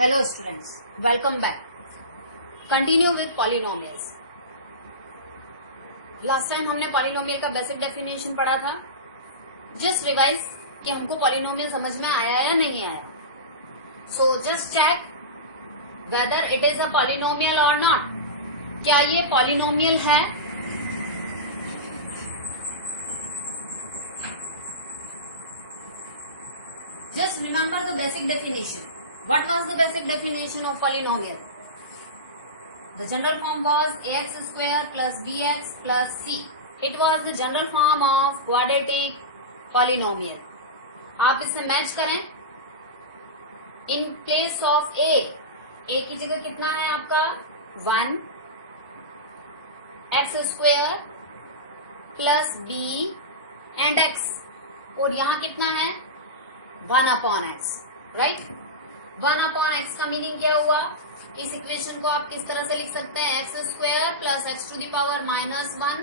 Hello students, welcome back. Continue with polynomials. Last time हमने polynomial का basic definition पढ़ा था. जस्ट रिवाइज कि हमको पॉलिनोमियल समझ में आया या नहीं आया. So just check whether it is a polynomial और नॉट. क्या ये पॉलिनोमियल है? Just remember the basic definition. What was the basic definition of polynomial? The general form was ax square plus bx plus c. It was the general form of quadratic polynomial. आप इससे match करें. In place of a की जगह कितना है आपका 1 x square plus b and x, और यहाँ कितना है 1 upon x, right? 1 upon x का मीनिंग क्या हुआ? इस इक्वेशन को आप किस तरह से लिख सकते हैं? X square plus x to the power -1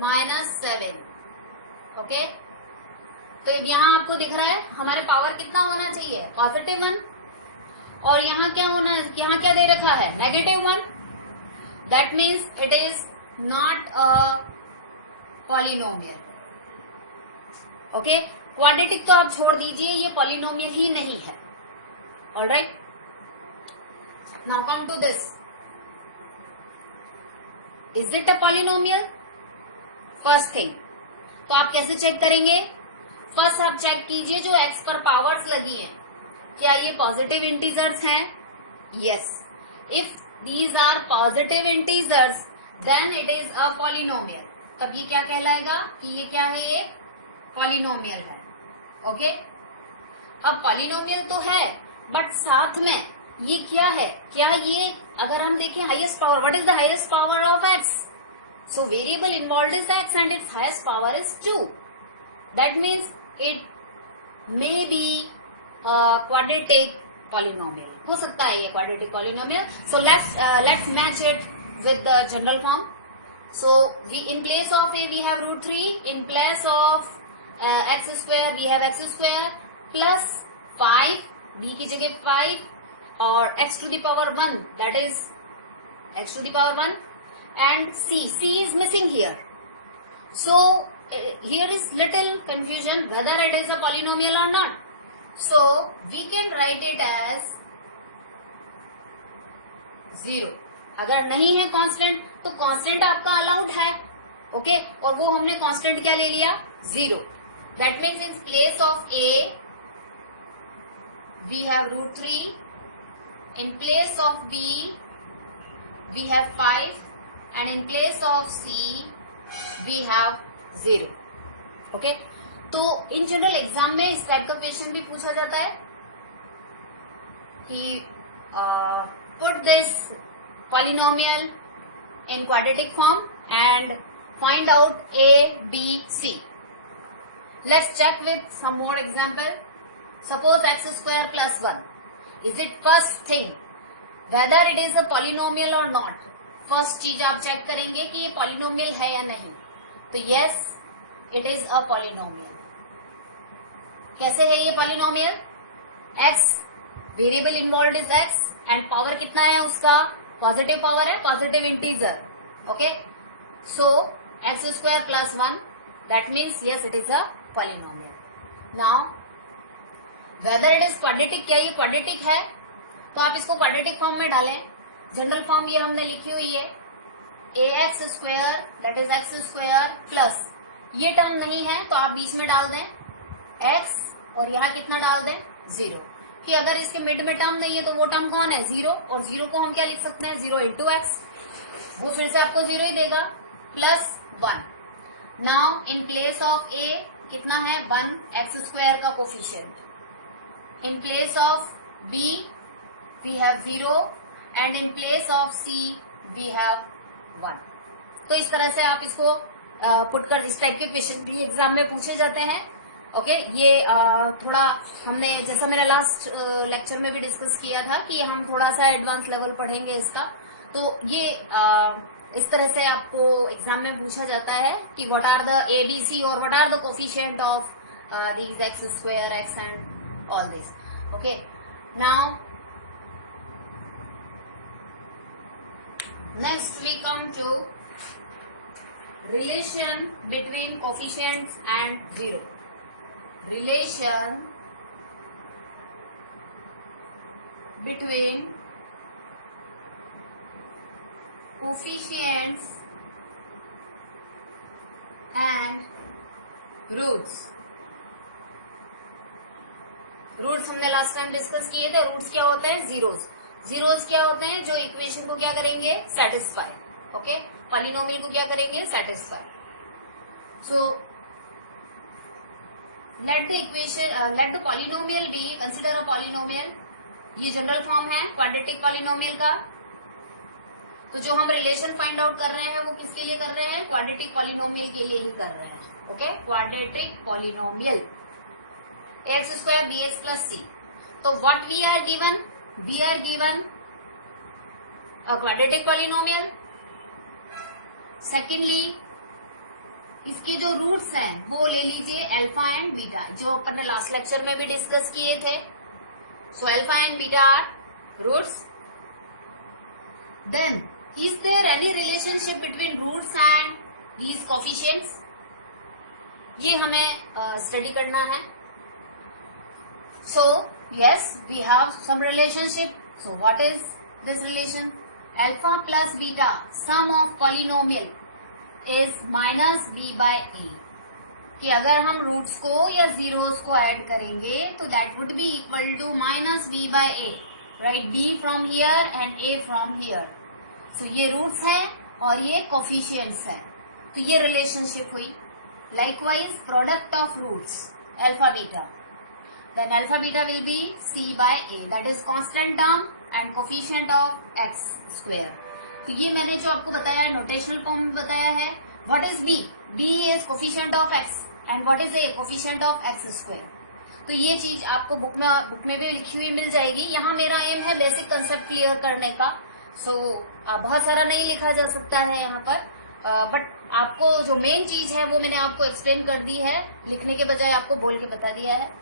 -7. Okay, तो यहाँ आपको दिख रहा है हमारे पावर कितना होना चाहिए? +1. और यहाँ क्या होना, यहाँ क्या दे रखा है? -1. That means it is not a polynomial. Okay, quadratic तो आप छोड़ दीजिए, ये पॉलिनोमियल ही नहीं है. Alright, now come to this. Is it a polynomial? First thing, तो आप कैसे चेक करेंगे? फर्स्ट आप चेक कीजिए जो एक्स पर पावर्स लगी हैं, क्या ये पॉजिटिव इंटीजर्स हैं? Yes. If these are positive integers then it is a polynomial. तब ये क्या कहलाएगा कि ये क्या है? ये पॉलिनोमियल है. ओके, अब पॉलिनोमियल तो है, बट साथ में ये क्या है? क्या ये, अगर हम देखें highest power, what is the highest power of x? So variable involved is x and its highest power is 2. That means it may be quadratic polynomial. हो सकता है ये quadratic polynomial. So let's match it with the general form. So we in place of a we have √3. In place of x square we have x square plus 5, b की जगह 5 और x to the power 1, that is x to the power 1, and c is missing here. So here is little confusion whether it is a polynomial or not. So we can write it as 0. अगर नहीं है constant तो constant आपका allowed है. Okay, और वो हमने constant क्या ले लिया? 0. That means in place of a we have √3. In place of b we have 5 and in place of c we have 0. Okay, तो इन जनरल एग्जाम में इस टाइप का क्वेश्चन भी पूछा जाता है कि put this polynomial in quadratic form and find out a b c. Let's check with some more example. Suppose x square plus 1. Is it first thing whether it is a polynomial or not? First चीज आप check करेंगे कि ये polynomial है या नहीं. तो yes, it is a polynomial. कैसे है ये polynomial? x variable involved is x and power कितना है उसका? Positive power है, positive integer. Okay, so x square plus 1, that means yes, it is a polynomial. Now whether it is quadratic, क्या ये quadratic है? तो आप इसको क्वाड्रेटिक फॉर्म में डालें. जनरल फॉर्म ये हमने लिखी हुई है ax square that is x square plus, ये टर्म नहीं है तो आप बीच में डाल दें x और यहाँ कितना डाल दें? 0. कि अगर इसके मिड में टर्म नहीं है तो वो टर्म कौन है? 0. और 0 को हम क्या लिख सकते हैं? 0 into x. वो फिर से आपको 0 ही देगा plus 1. Now in place of a कितना है? 1 x स्क्वायर का coefficient. In place of b we have 0 and in place of c we have 1. तो इस तरह से आप इसको पुट कर, इस टाइप के क्वेश्चन भी एग्जाम में पूछे जाते हैं. ओके, ये थोड़ा हमने, जैसा मेरा लास्ट लेक्चर में भी डिस्कस किया था कि हम थोड़ा सा एडवांस लेवल पढ़ेंगे इसका. तो ये इस तरह से आपको एग्जाम में पूछा जाता है कि what are the a b c और what are the coefficient of these x square, x and all this. Okay, now come to relation between coefficients and zero. Relation between coefficients and roots. Roots हमने last time discuss किए थे. Roots क्या होता है? Zeros. Zeros क्या होते हैं? जो इक्वेशन को क्या करेंगे? सेटिस्फाई. ओके, पॉलिनोमियल को क्या करेंगे? Satisfy. So let the equation, let the polynomial be, consider a polynomial. ये जनरल फॉर्म है क्वाड्रेटिक पॉलिनोमियल का. तो जो हम रिलेशन फाइंड आउट कर रहे हैं वो किसके लिए कर रहे हैं? क्वाड्रेटिक पॉलिनोमियल के लिए ही कर रहे हैं. Okay, quadratic polynomial ax square bx plus c. तो what we are given? We are given a quadratic polynomial. Secondly, इसके जो रूट्स हैं वो ले लीजिए अल्फा एंड बीटा, जो अपन ने लास्ट लेक्चर में भी डिस्कस किए थे. So alpha and beta are roots. Then is there any relationship between roots and these coefficients? ये हमें स्टडी करना है. So, yes, we have some relationship. So, what is this relation? Alpha plus beta, sum of polynomial is minus b by a. कि अगर हम roots को या zeros को ऐड करेंगे तो that would be equal to minus b by a. Right? b from here and a from here. So, ये roots हैं और ये कोफिशिएंट्स हैं. तो ये रिलेशनशिप हुई. Likewise, product of roots, alpha beta. Then alpha beta will be c by a, that is constant term and coefficient of x square. तो ये मैंने जो आपको बताया है नोटेशनल फॉर्म में बताया है. What is b? b is coefficient of x and what is a? Coefficient of x square. तो ये चीज आपको बुक में भी लिखी हुई मिल जाएगी. यहाँ मेरा एम है बेसिक कंसेप्ट क्लियर करने का. सो बहुत सारा नहीं लिखा जा सकता है यहाँ पर, बट आपको जो मेन चीज है वो मैंने आपको एक्सप्लेन कर दी है, लिखने के बजाय आपको बोल के बता दिया है.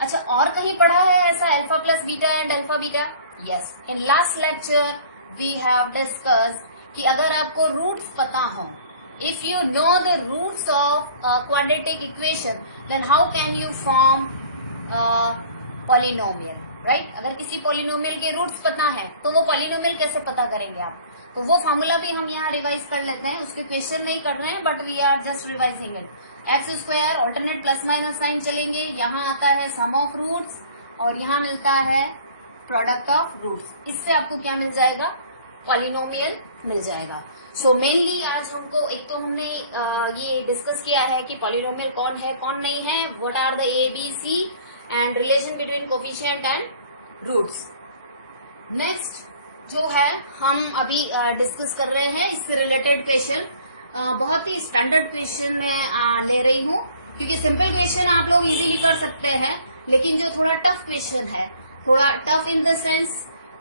अच्छा, और कहीं पढ़ा है ऐसा alpha plus beta and alpha beta? Yes, in last lecture we have discuss कि अगर आपको रूट्स पता हो, if you know the roots of quadratic equation, then how can you form polynomial, right? अगर किसी पॉलिनोमियल के रूट्स पता है तो वो पॉलिनोमियल कैसे पता करेंगे आप? तो वो फॉर्मूला भी हम यहाँ रिवाइज कर लेते हैं. उसके क्वेश्चन नहीं कर रहे हैं, but we are just revising it. X square alternate plus minus sign चलेंगे. यहाँ आता है सम ऑफ रूट्स और यहाँ मिलता है प्रोडक्ट ऑफ रूट्स. इससे आपको क्या मिल जाएगा? पॉलिनोमियल मिल जाएगा. सो मेनली आज हमको एक तो हमने ये डिस्कस किया है कि पॉलिनोमियल कौन है कौन नहीं है, what are the a b c and relation between coefficient and roots. Next जो है हम अभी डिस्कस कर रहे हैं इससे रिलेटेड क्वेश्चन. बहुत ही स्टैंडर्ड क्वेश्चन मैं ले रही हूँ क्योंकि सिंपल क्वेश्चन आप लोग इजीली कर सकते हैं, लेकिन जो थोड़ा टफ क्वेश्चन है, थोड़ा टफ इन द सेंस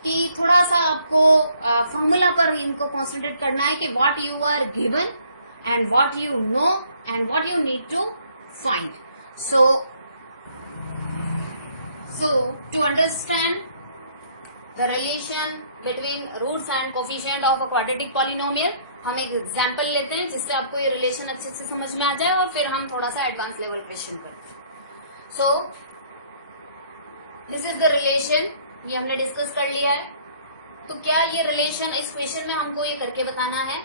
कि थोड़ा सा आपको फॉर्मूला पर इनको कॉन्सेंट्रेट करना है कि what you are given and what you know and what you need to find. So to understand the relation between roots and coefficient of a quadratic polynomial, हम एक एग्जाम्पल लेते हैं जिससे आपको ये रिलेशन अच्छे से समझ में आ जाए और फिर हम थोड़ा सा एडवांस लेवल क्वेश्चन करते हैं. So this is the relation, ये हमने डिस्कस कर लिया है. तो क्या ये रिलेशन इस क्वेश्चन में हमको ये करके बताना है?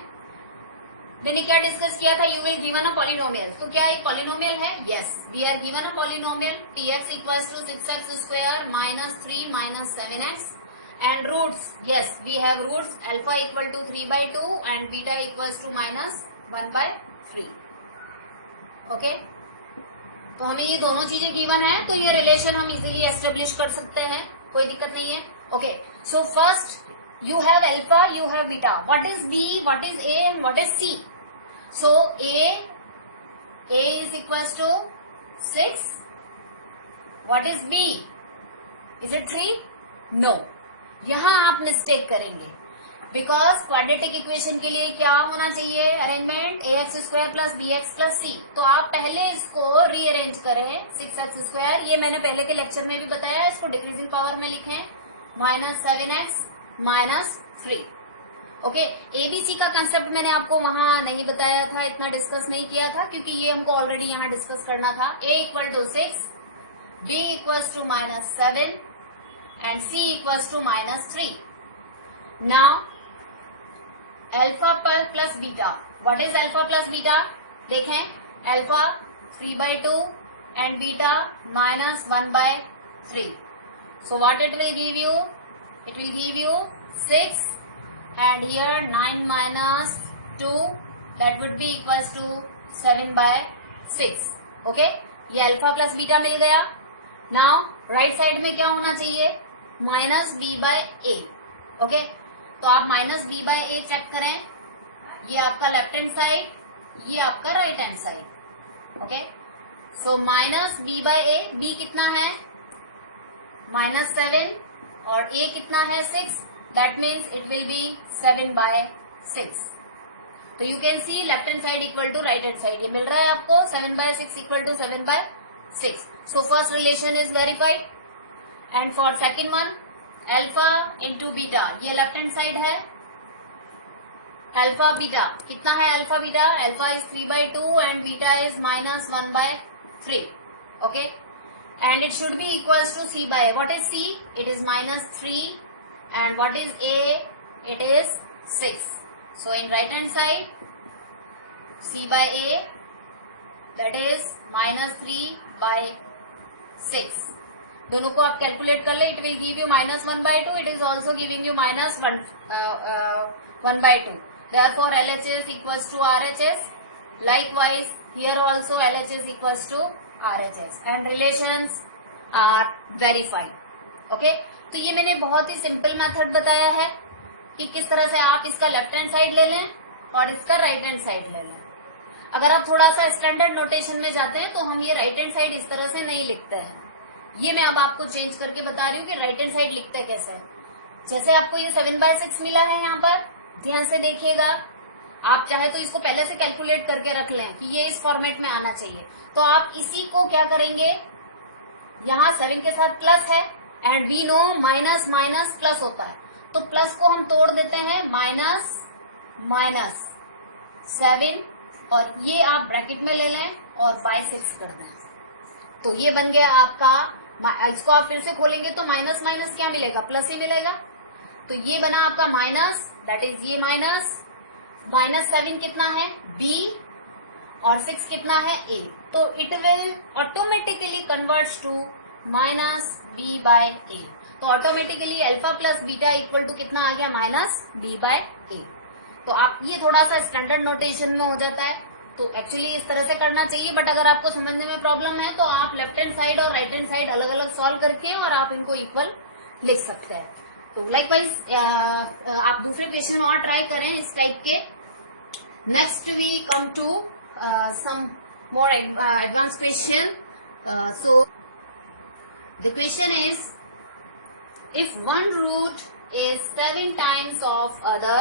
मैंने क्या डिस्कस किया था? You will given a polynomial. तो क्या एक पॉलिनोमियल है? Yes, we are given a polynomial px equals to 6x square minus 3 minus 7x. And roots, yes, we have roots alpha equal to 3 by 2 and beta equals to minus 1 by 3. Okay? तो हमें ये दोनों चीजें given है तो ये relation हम easily establish कर सकते हैं, कोई दिक्कत नहीं है. Okay, so first you have alpha, you have beta. What is B, what is A and what is C? So A is equals to 6. What is B? Is it 3? No. यहाँ आप mistake करेंगे because quadratic equation के लिए क्या होना चाहिए arrangement? ax square plus bx plus c. तो आप पहले इसको रीअरेंज करें 6x स्क्वायर, ये मैंने पहले के लेक्चर में भी बताया, इसको डिक्रीजिंग पावर में लिखें minus 7x minus 3. Okay, ABC का कंसेप्ट मैंने आपको वहां नहीं बताया था, इतना डिस्कस नहीं किया था, क्योंकि ये हमको ऑलरेडी यहाँ डिस्कस करना था. A equal to 6, B equals to -7 and C equals to -3. Now alpha plus beta. What is alpha plus beta? देखें, alpha 3/2 and beta -1/3. So what it will give you? It will give you 6 and here 9 minus 2, that would be equals to 7/6. Okay, ये alpha plus beta मिल गया. Now right side में क्या होना चाहिए? -b/a. Okay, तो आप -b/a check करें. ये आपका लेफ्ट हैंड साइड, ये आपका राइट हैंड साइड. ओके, सो -b/a. b कितना है? -7 और a कितना है? 6. That means it will be 7/6. तो you can see left hand side equal to right hand side. ये मिल रहा है आपको 7/6 equal to 7/6. So first relation is verified. And for second one, alpha into beta, ये left hand side है. Alpha beta कितना है? Alpha beta, alpha is 3/2 and beta is -1/3. Okay, and it should be equals to c/a. What is c? It is -3 and what is a? It is 6. So in right hand side, c/a, that is -3/6. दोनों को आप calculate कर ले. It will give you -1/2. It is also giving you -1/2. Therefore LHS equals to RHS. Likewise here also LHS equals to RHS and relations are verified. Okay, तो ये मैंने बहुत ही simple method बताया है कि किस तरह से आप इसका लेफ्ट हैंड साइड ले लें और इसका राइट हैंड साइड ले लें. अगर आप थोड़ा सा स्टैंडर्ड नोटेशन में जाते हैं तो हम ये राइट हैंड साइड इस तरह से नहीं लिखते हैं. ये मैं अब आपको चेंज करके बता रही हूँ कि राइट हैंड साइड लिखते कैसे है. जैसे आपको ये 7/6 मिला है, यहाँ पर ध्यान से देखिएगा. आप चाहे तो इसको पहले से कैलकुलेट करके रख लें कि ये इस फॉर्मेट में आना चाहिए. तो आप इसी को क्या करेंगे, यहाँ 7 के साथ प्लस है and we know minus minus plus होता है, तो प्लस को हम तोड़ देते हैं -7 और ये आप ब्रैकेट में ले लें और /6 कर दें. तो ये बन गया आपका. इसको आप फिर से खोलेंगे तो माइनस माइनस क्या मिलेगा? प्लस ही मिलेगा. तो ये बना आपका माइनस, दैट इज ये -7 कितना है? b और 6 कितना है? a. तो it will automatically converts to -b/a. तो automatically alpha plus beta equal to कितना आ गया? -b/a. तो आप ये थोड़ा सा स्टैंडर्ड नोटेशन में हो जाता है, तो एक्चुअली इस तरह से करना चाहिए. बट अगर आपको समझने में प्रॉब्लम है तो आप लेफ्ट हैंड साइड और राइट हैंड साइड अलग अलग सॉल्व करके और आप इनको इक्वल लिख सकते हैं. तो लाइकवाइज आप दूसरे क्वेश्चन और ट्राई करें इस टाइप के. Next we come to some more advanced question. So the question is, if one root is 7 times of other,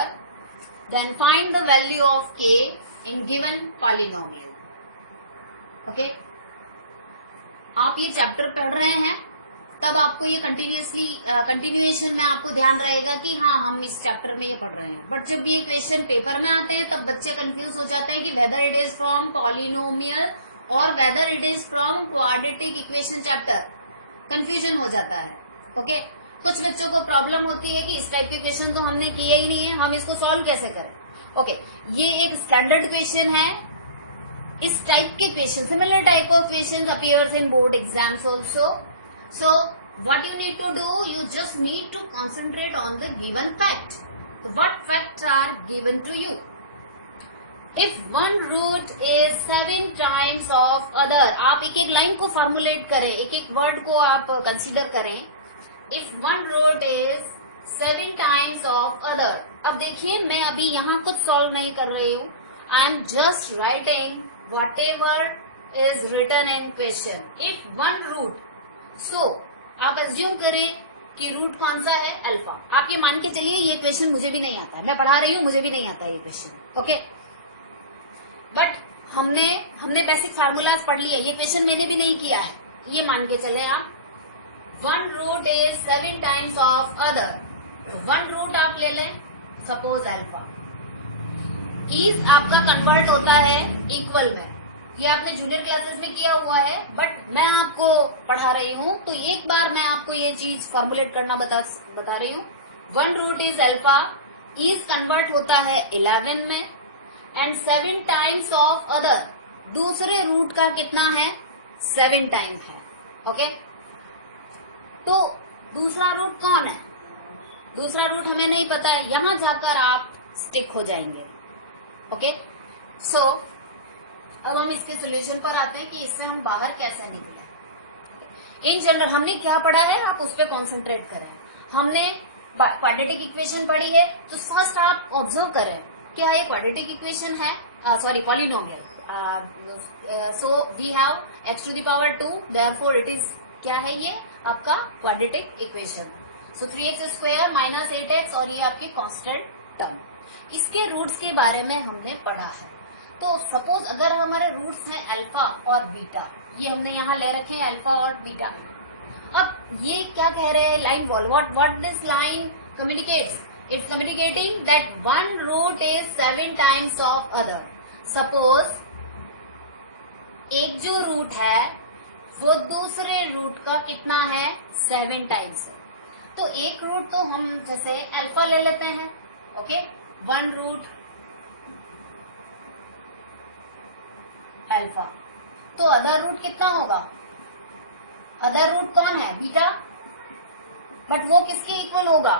then find the value of k in given polynomial. Okay, आप ये chapter पढ़ रहे हैं तब आपको ये continuation में आपको ध्यान रहेगा कि हाँ हम इस चैप्टर में ये पढ़ रहे हैं. बट जब ये क्वेश्चन पेपर में आते हैं तब बच्चे कंफ्यूज हो जाते हैं कि whether it is from polynomial और whether it is from quadratic equation chapter. Confusion हो जाता है. ओके, कुछ बच्चों को प्रॉब्लम होती है कि इस टाइप के क्वेश्चन तो हमने किए ही नहीं है, हम इसको सॉल्व कैसे करें. ओके, ये एक स्टैंडर्ड क्वेश्चन है. इस टाइप के question, similar type of question appears in board exams also. So what you need to do, you just need to concentrate on the given fact. What facts are given to you? If one root is 7 times of other, आप एक एक line को formulate करें, एक एक word को आप consider करें. If one root is 7 times of other, अब देखिए मैं अभी यहाँ कुछ सॉल्व नहीं कर रही हूँ. I am just writing whatever is written in question. If one root, so आप अज्यूम करें कि रूट कौन सा है? अल्फा. आप ये मान के चलिए ये क्वेश्चन मुझे भी नहीं आता है, मैं पढ़ा रही हूँ, मुझे भी नहीं आता है ये क्वेश्चन. ओके, बट हमने बेसिक फार्मूलाज पढ़ लिए. ये क्वेश्चन मैंने भी नहीं किया है. ये मान के चले आप, one root is 7 times of other. तो वन रूट आप ले लें सपोज अल्फा इज आपका कन्वर्ट होता है इक्वल में, ये आपने जूनियर क्लासेस में किया हुआ है, बट मैं आपको पढ़ा रही हूँ तो एक बार मैं आपको ये चीज फॉर्मुलेट करना बता रही हूँ। 1 root is alpha is convert होता है 11 में एंड 7 टाइम्स ऑफ अदर, दूसरे रूट का कितना है 7 टाइम है। ओके तो दूसरा रूट कौन है, दूसरा रूट हमें नहीं पता है, यहां जाकर आप स्टिक हो जाएंगे। ओके सो अब हम इसके सोल्यूशन पर आते हैं कि इससे हम बाहर कैसे निकले। इन जनरल हमने क्या पढ़ा है आप उस पर कॉन्सेंट्रेट करें। हमने क्वाड्रेटिक इक्वेशन पढ़ी है तो फर्स्ट आप ऑब्जर्व करें क्या ये क्वाड्रेटिक इक्वेशन है, sorry polynomial. So we have x to the power 2, therefore it is क्या है ये आपका quadratic equation. So 3x square minus 8x और ये आपकी कांस्टेंट टर्म, इसके रूट्स के बारे में हमने पढ़ा है। तो सपोज अगर हमारे रूट्स हैं अल्फा और बीटा, ये हमने यहाँ ले रखे हैं अल्फा और बीटा। अब ये क्या कह रहे हैं line wall, what this line communicates, it's communicating that 1 root is 7 times of other. Suppose एक जो रूट है वो दूसरे रूट का कितना है 7 टाइम्स है। तो एक रूट तो हम जैसे अल्फा ले लेते हैं। ओके 1 रूट अल्फा, तो अदर रूट कितना होगा, अदर रूट कौन है बीटा, बट वो किसके इक्वल होगा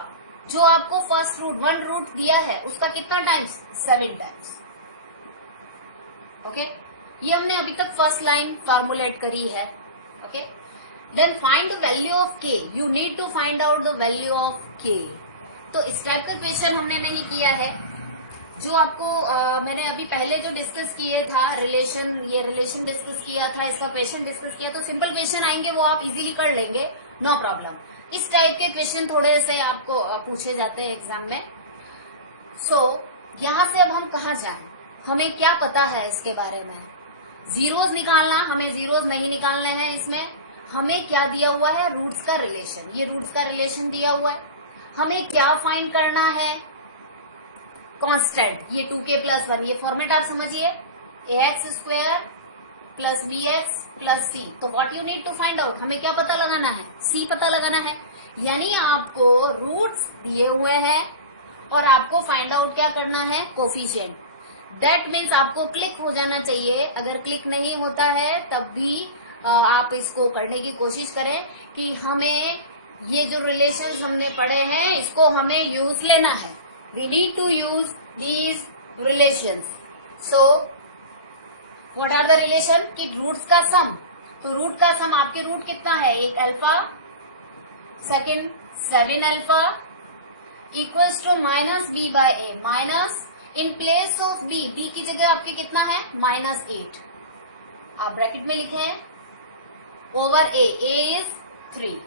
जो आपको फर्स्ट रूट 1 रूट दिया है उसका कितना टाइम्स 7 टाइम्स। ओके ये हमने अभी तक फर्स्ट लाइन फॉर्मुलेट करी है। Okay then find the value of K, you need to find out the value of K. तो इस टाइप का क्वेश्चन हमने नहीं किया है, जो आपको मैंने अभी पहले जो डिस्कस किए था रिलेशन, ये रिलेशन डिस्कस किया था, इसका क्वेश्चन डिस्कस किया, तो सिंपल क्वेश्चन आएंगे वो आप इजीली कर लेंगे, नो प्रॉब्लम। इस टाइप के क्वेश्चन थोड़े से आपको पूछे जाते हैं एग्जाम में। सो यहाँ से अब हम कहाँ जाएं, हमें क्या पता है इसके बारे में, जीरोस निकालना, हमें जीरोस नहीं निकालने हैं इसमें। हमें क्या दिया हुआ है रूट्स का रिलेशन, ये रूट्स का रिलेशन दिया हुआ है। हमें क्या फाइंड करना है कांस्टेंट, ये 2k + 1, ये फॉर्मेट आप समझिए, ax square plus bx plus c। तो what you need to find out, हमें क्या पता लगाना है c पता लगाना है। यानी आपको रूट्स दिए हुए हैं और आपको फाइंड आउट क्या करना है कोफिशिएंट। दैट मीन्स आपको क्लिक हो जाना चाहिए, अगर क्लिक नहीं होता है तब भी आप इसको करने की कोशिश करें कि हमें ये जो रिलेशंस हमने पढ़े हैं इसको हमें यूज लेना है। We need to use these relations. So, what are the relation? कि रूट्स का सम, तो रूट का सम आपके रूट कितना है, एक alpha, second 7 alpha equals to minus B by A, minus in place of B, B की जगह आपके कितना है -8, आप ब्रैकेट में लिखे हैं ओवर ए इज 3।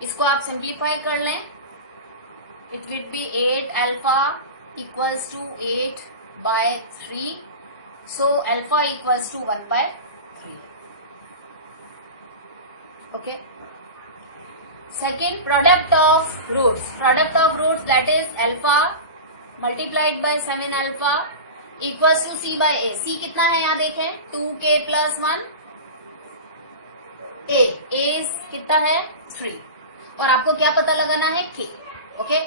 इसको आप सिंप्लीफाई कर लें, it will be 8 alpha equals to 8 by 3. So alpha equals to 1 by 3. Okay. Second, product of roots. Product of roots, that is alpha multiplied by 7 alpha equals to c by a. c कितना है यहाँ देखें 2k + 1, a कितना है 3, और आपको क्या पता लगाना है k। ओके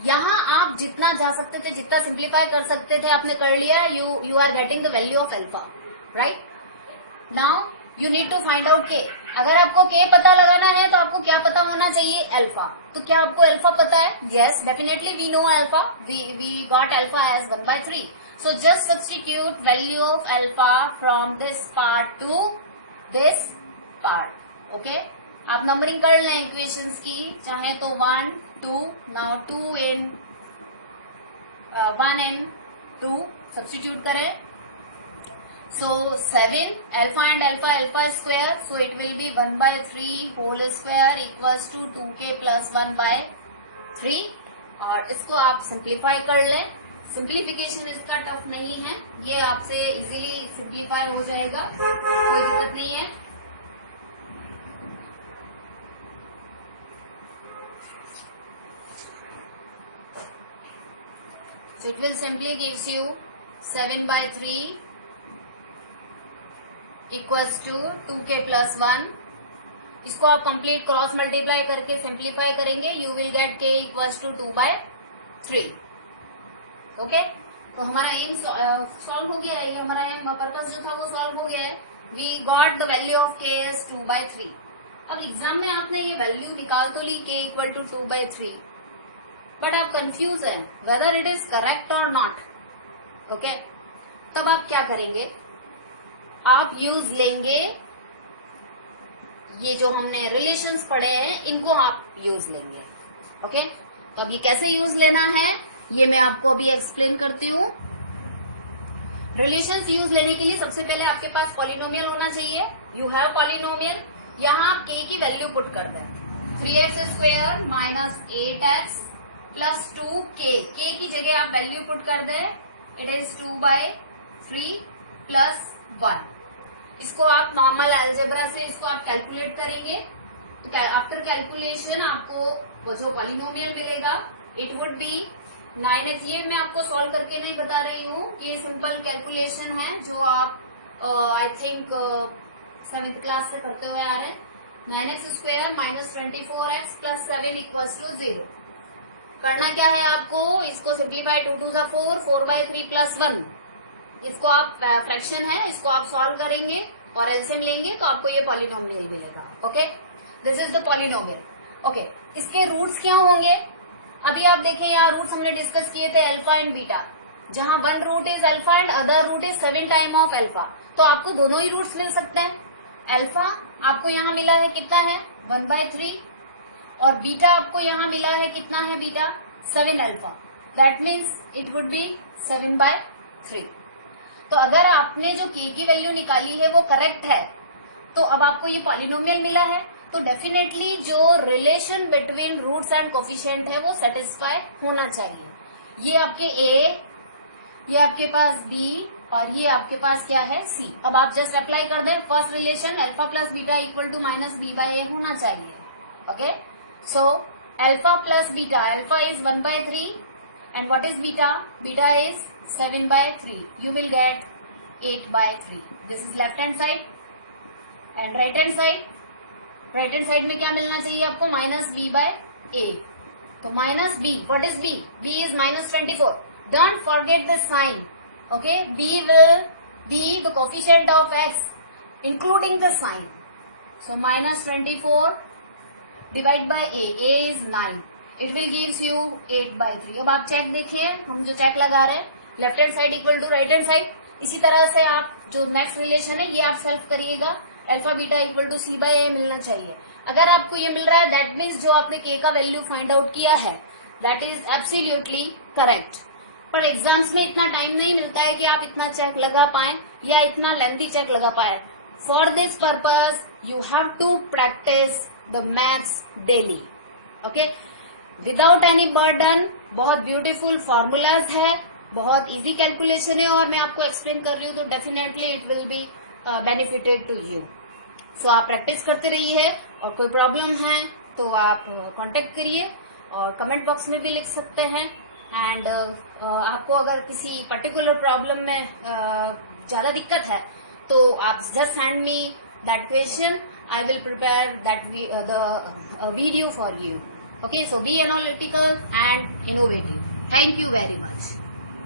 यहाँ आप जितना जा सकते थे, जितना सिंप्लीफाई कर सकते थे आपने कर लिया, you are getting the value of alpha, right. Now you need to find out K. अगर आपको के पता लगाना है तो आपको क्या पता होना चाहिए अल्फा। तो क्या आपको अल्फा पता है, yes definitely we know alpha, we got alpha as 1 by 3। So just substitute value of alpha from this part to this part. Okay आप नंबरिंग कर लें इक्वेशंस की, चाहे तो 1 2, now 2 in 1 and 2 substitute करें। So 7 alpha and alpha square, so it will be 1 by 3 whole square equals to 2k + 1 by 3। और इसको आप सिंप्लीफाई कर लें, सिंप्लीफिकेशन इसका टफ नहीं है, ये आपसे इजीली सिंप्लीफाई हो जाएगा, कोई दिक्कत नहीं है। So it will simply gives you 7/3 equals to 2k plus 1. इसको आप कंप्लीट क्रॉस मल्टीप्लाई करके सिंप्लीफाई करेंगे, you will get k equals to 2/3. Okay, तो हमारा एम सॉल्व हो गया है, ये हमारा एम पर्पस जो था वो सॉल्व हो गया है. We got the value of k is 2/3. अब एग्जाम में आपने ये वैल्यू निकाल तो ली k इक्वल टू 2/3, बट आप कंफ्यूज है वेदर इट इज करेक्ट और नॉट. ओके, तब आप क्या करेंगे, आप यूज लेंगे ये जो हमने रिलेशंस पढ़े हैं इनको आप यूज लेंगे. ओके, तो अब ये कैसे यूज लेना है ये मैं आपको अभी एक्सप्लेन करती हूँ. रिलेशंस यूज लेने के लिए सबसे पहले आपके पास पॉलिनोमियल होना चाहिए. यू हैव पॉलिनोमियल, यहाँ आप k की वैल्यू पुट कर दें. 3x² minus 8x plus 2k, k की जगह आप वैल्यू पुट कर दें, इट इज 2/3 प्लस 1. इसको आप नॉर्मल अलजेब्रा से इसको आप कैलकुलेट करेंगे. तो आफ्टर कैलकुलेशन आपको वो जो पॉलिनोमियल मिलेगा इट वुड बी 9x. ये मैं आपको सॉल्व करके नहीं बता रही हूँ, ये सिंपल कैलकुलेशन है जो आप आई थिंक 7th क्लास से करते हुए आ रहे हैं. 9x² minus 24x plus 7 equals to 0. करना क्या है आपको, इसको सिंप्लीफाई 2 2 4, 4/3 प्लस 1. इसको आप फ्रैक्शन है, इसको आप सॉल्व करेंगे और एलसीएम लेंगे तो आपको ये पॉलिनोमियल मिलेगा. Okay, this is the polynomial. Okay, इसके रूट्स क्या होंगे, अभी आप देखें यहाँ रूट्स हमने डिस्कस किए थे अल्फा एंड बीटा, जहां one root is alpha and other root is 7 time of alpha. तो आपको दोनों ही रूट्स मिल सकते हैं. अल्फा आपको यहाँ मिला है कितना है 1/3 और बीटा आपको यहाँ मिला है कितना है beta 7 alpha. That means it would be 7/3. तो अगर आपने जो k की वैल्यू निकाली है वो करेक्ट है तो अब आपको ये पॉलिनोमियल मिला है, तो डेफिनेटली जो relation between roots and coefficient है वो सेटिस्फाई होना चाहिए. ये आपके a, ये आपके पास b और ये आपके पास क्या है c. अब आप जस्ट अप्लाई कर दें first relation alpha plus beta equal to minus b/a होना चाहिए. Okay, so alpha plus beta, alpha is 1/3 and what is beta? Beta is 7/3. You will get 8/3. This is left hand side and right hand side. Right hand side में क्या मिलना चाहिए आपको minus b/a. तो minus b, what is b? b is minus 24. Don't forget the sign. Okay, b will be the coefficient of x including the sign. So minus 24 divided by a is 9. It will gives you 8/3. अब आप check देखिए, हम जो check लगा रहे हैं left hand side equal to right hand side. इसी तरह से आप जो नेक्स्ट रिलेशन है ये आप सेल्फ करिएगा, alpha beta equal to c/a मिलना चाहिए. अगर आपको ये मिल रहा है दैट मीन्स जो आपने k का वैल्यू फाइंड आउट किया है दैट इज एब्सोल्युटली करेक्ट. पर एग्जाम्स में इतना टाइम नहीं मिलता है कि आप इतना चेक लगा पाए या इतना लेंथी चेक लगा पाए. For this purpose you have to practice the maths daily. Okay, without any burden. बहुत ब्यूटीफुल फॉर्मूलाज है, बहुत इजी कैलकुलेशन है और मैं आपको एक्सप्लेन कर रही हूँ तो definitely it will be benefited to you. So आप प्रैक्टिस करते रहिए और कोई प्रॉब्लम है तो आप कांटेक्ट करिए और कमेंट बॉक्स में भी लिख सकते हैं. एंड आपको अगर किसी पर्टिकुलर प्रॉब्लम में ज्यादा दिक्कत है तो आप just send me that question. I will prepare that the video for you. Okay, so be analytical and